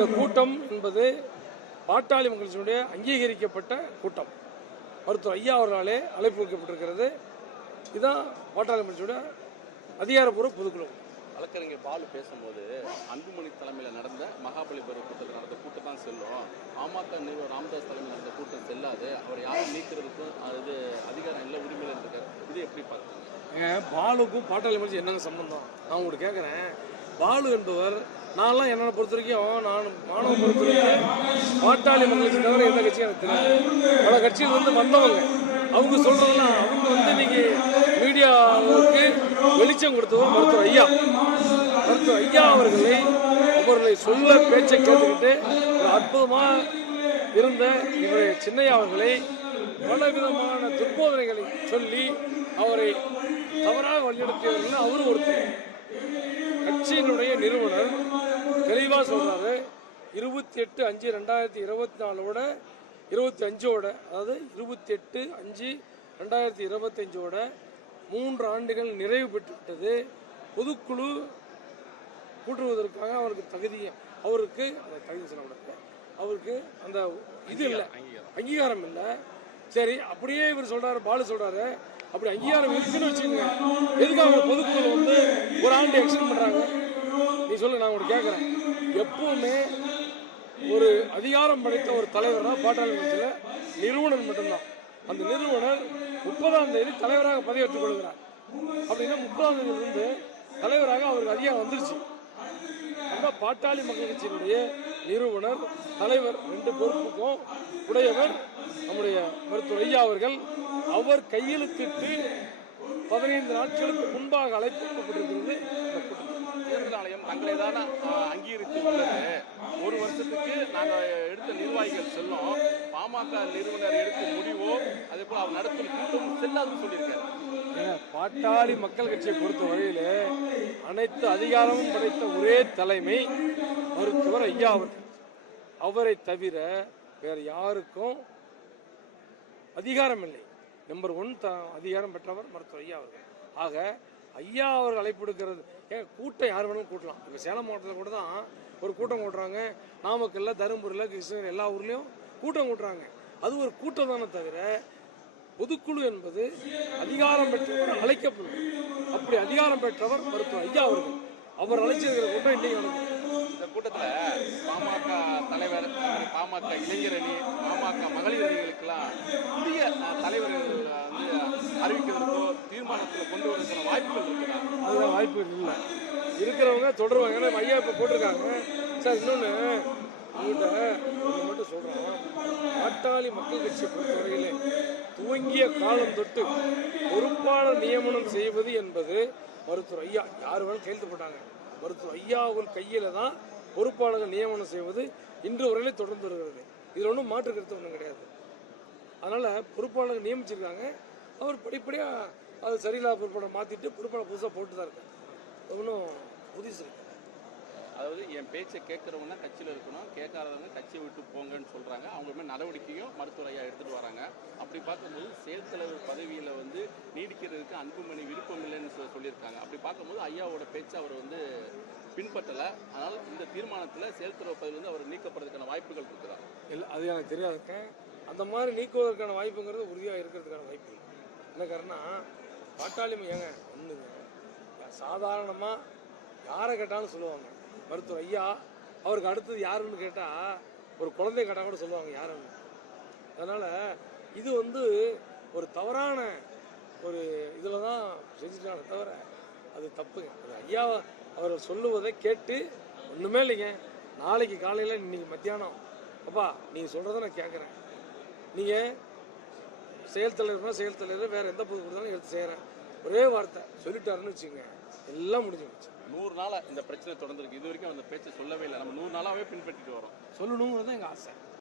இந்த கூட்டம் என்பது பாட்டாளி மக்களுடைய அங்கீகரிக்கப்பட்ட கூட்டம். மருத்துவர் ஐயா அவர்களாலே அழைப்பு வைக்கப்பட்டிருக்கிறது. இதுதான் பாட்டாளி மக்களுடைய அதிகாரப்பூர்வ பொதுக்குழு. வழக்கறிஞர் பாலு பேசும்போது அன்புமணி தலைமையில் நடந்த மகாபலிபுரம் கூட்டத்தில் நடந்த கூட்டம் தான் செல்லும், பாமக நிறுவனர் ராமதாஸ் தலைமையில் நடந்த கூட்டம் செல்லாது, அவர் யாரும் நீக்கிறதுக்கும் அது அதிகாரம் இல்லை, உரிமை இருக்காரு. இது எப்படி பார்க்குறீங்க? பாலுக்கும் பாட்டாளி மக்கள் என்னங்க சம்பந்தம்? நான் உங்களுக்கு கேட்குறேன். பாலு என்பவர், நான்லாம் என்னை பொறுத்த வரைக்கும், நான் மாணவ பொறுத்த வரைக்கும் பாட்டாளி மக்களுக்கு தவிர எந்த கட்சியும் எனக்கு தெரியாது. பல கட்சியில் வந்தவங்க அவங்க சொல்றதெல்லாம் அவங்க இன்னைக்கு மீடியாவுக்கு வெளிச்சம் கொடுத்தவர் மருத்துவர் ஐயா. மருத்துவர் ஐயா அவர்களை சொல்ல பேச்சை கேட்டுக்கிட்டு ஒரு அற்புதமா இருந்த இவரை சின்னையா அவர்களை பல விதமான துர்போதனைகளை சொல்லி அவரை தவறாக வழிநடத்தியவர்கள் அவரும் ஒருத்தர். கட்சியினுடைய நிறுவனர் தெளிவா சொல்றாரு, 28/5/2024 25 அதாவது 28/5/2025 3 ஆண்டுகள் நிறைவு பெற்றுவிட்டது. பொதுக்குழு கூட்டுவதற்காக அவருக்கு அவருக்கு அந்த தகுதி சொல்லக்கூடாது, அவருக்கு அந்த இது இல்லை, அங்கீகாரம் இல்லை. சரி, அப்படியே இவர் சொல்றாரு, பாலு சொல்றாரு, அப்படி அங்கீகாரம் இருக்குன்னு வச்சுக்கோங்க, எதுக்கு அவங்க பொதுக்குழு ஒரு ஆண்டு எக்ஸ்டெண்ட் பண்றாங்க? நீ சொல்லு, நான் உங்களுக்கு கேட்கறேன். எப்பவுமே ஒரு அதிகாரம் படைத்த ஒரு தலைவர் தான் பாட்டாளி கட்சியில் நிறுவனர் மட்டும்தான். அந்த நிறுவனர் 30ஆம் தேதி தலைவராக பதவியேற்றுக் கொள்கிறார். அப்படின்னா 30ஆம் தேதியிலிருந்து தலைவராக அவருக்கு அதிகாரம் வந்துருச்சு. அந்த பாட்டாளி மக்கள் கட்சியினுடைய நிறுவனர் தலைவர் 2 பொறுப்புக்கும் உடையவர் நம்முடைய மருத்துவர் ஐயா அவர்கள். அவர் கையெழுத்திட்டு 15 நாட்களுக்கு முன்பாக அழைக்கப்பட்டிருக்கிறது. தேர்தல் ஆணையம் தங்களை தானே அங்கீகரித்து உள்ளது. 1 வருஷத்துக்கு நாங்கள் எடுத்த நிர்வாகிகள் செல்லும், பாமக நிறுவனர் எடுக்கும் முடிவோ அதே போல் அவர் நடத்தும் கூட்டம் செல்லாதுன்னு சொல்லியிருக்காரு. பாட்டாளி மக்கள் கட்சியை பொறுத்த வரையில அனைத்து அதிகாரமும் படைத்த ஒரே தலைமை மருத்துவர் ஐயா அவர்கள். அவரை தவிர வேற யாருக்கும் அதிகாரம் இல்லை. நம்பர் 1 அதிகாரம் பெற்றவர் மருத்துவர் ஐயா அவர்கள். ஆக ஐயா அவர்கள் அழைப்பு எடுக்கிறது, கூட்டம் யார் வேணாலும் கூட்டலாம். இப்போ சேலம் மாவட்டத்தில் கூட தான் ஒரு கூட்டம் கூட்டுறாங்க, நாமக்கல்ல, தருமபுரியில், கிருஷ்ணகிரி எல்லா ஊர்லேயும் கூட்டம் கூட்டுறாங்க. அது ஒரு கூட்டம் தானே தவிர பொதுக்குழு என்பது அதிகாரம் பெற்றவர் அழைக்கப்படும். அப்படி அதிகாரம் பெற்றவர் மருத்துவர் ஐயா அவர்கள். அவர் அழைச்சிருக்கிற கூட்டம் இன்னைக்கு நடக்கும். இந்த கூட்டத்தில் பாமக தலைவர், பாமக இளைஞர் அணி, பாமக மகளிர் அணிகளுக்கெல்லாம் புதிய தலைவர்கள் அறிவிக்கிறதுக்கோ தீர்மானத்தில் கொண்டு வரதுக்கான வாய்ப்புகள் இருக்குதா? அதுதான் வாய்ப்புகள் இல்லை. இருக்கிறவங்க தொடருவாங்க. ஏன்னா ஐயா இப்போ போட்டிருக்காங்க. சார், இன்னொன்று உங்கள்கிட்ட மட்டும் சொல்கிறோம். பாட்டாளி மக்கள் கட்சியை பொறுத்தவரையிலே துவங்கிய காலம் தொட்டு பொறுப்பாளர் நியமனம் செய்வது என்பது மருத்துவர் ஐயா, யார் வேணும் கையெழுத்து போட்டாங்க, மருத்துவர் ஐயா அவர்கள் கையில தான் பொறுப்பாளர்கள் நியமனம் செய்வது இன்று வரையிலே தொடர்ந்து வருகிறது. இதில் ஒன்றும் மாற்று கருத்து ஒன்றும் கிடையாது. அதனால பொறுப்பாளர்கள் நியமிச்சிருக்காங்க. அவர் படிப்படியாக அது சரியில்லாத பொறுப்பாளர் மாற்றிட்டு பொறுப்பாளர் புதுசாக போட்டு தான் இருக்காங்க. ஒன்றும் புதுசு இருக்கு. அதாவது என் பேச்சை கேட்குறவங்க கட்சியில் இருக்கணும், கேட்காதவங்க கட்சியை விட்டு போங்கன்னு சொல்கிறாங்க. அவங்களுமே நடவடிக்கையும் மருத்துவர் ஐயா எடுத்துகிட்டு வராங்க. அப்படி பார்க்கும்போது செயல் தலைவர் பதவியில் நீடிக்கிறதுக்கு அன்புமணி விருப்பம் இல்லைன்னு சொல்லியிருக்காங்க. அப்படி பார்க்கும்போது ஐயாவோட பேச்சை அவர் பின்பற்றலை. அதனால் இந்த தீர்மானத்தில் செயல் தலைவர் பதவியிலிருந்து அவர் நீக்கப்படுறதுக்கான வாய்ப்புகள் இருக்குதா? இல்லை, அது எனக்கு தெரியாதுங்க. அந்த மாதிரி நீக்குவதற்கான வாய்ப்புங்கிறது உறுதியாக இருக்கிறதுக்கான வாய்ப்பு என்ன காரணம்? பாட்டாளி ஏங்க ஒன்றுங்க, சாதாரணமாக யாரை கேட்டாலும் சொல்லுவாங்க மருத்துவர் ஐயா. அவருக்கு அடுத்தது யாருன்னு கேட்டால் ஒரு குழந்தை கேட்டால் கூட சொல்லுவாங்க யாருன்னு. அதனால் இது ஒரு தவறான ஒரு இதில் தான் செஞ்சுட்டாங்க தவிர அது தப்புங்க. அது ஐயா அவர் சொல்லுவதை கேட்டு ஒன்றுமே இல்லைங்க. நாளைக்கு காலையில் இன்னைக்கு மத்தியானம், அப்பா நீங்கள் சொல்கிறத நான் கேட்குறேன், நீங்கள் செயல் தலைவர் வேறு எந்த பொது கொடுத்தாலும் எடுத்து செய்கிறேன், ஒரே வார்த்தை சொல்லிட்டாருன்னு வச்சுக்கோங்க, எல்லாம் முடிஞ்சு போச்சு. 100 நாளாக இந்த பிரச்சனை தொடர்ந்துருக்கு. இது வரைக்கும் அந்த பேச்சை சொல்லவே இல்லை. நம்ம 100 நாளாகவே பின்பற்றிட்டு வரோம். சொல்லணுங்கிறது எங்கள் ஆசை.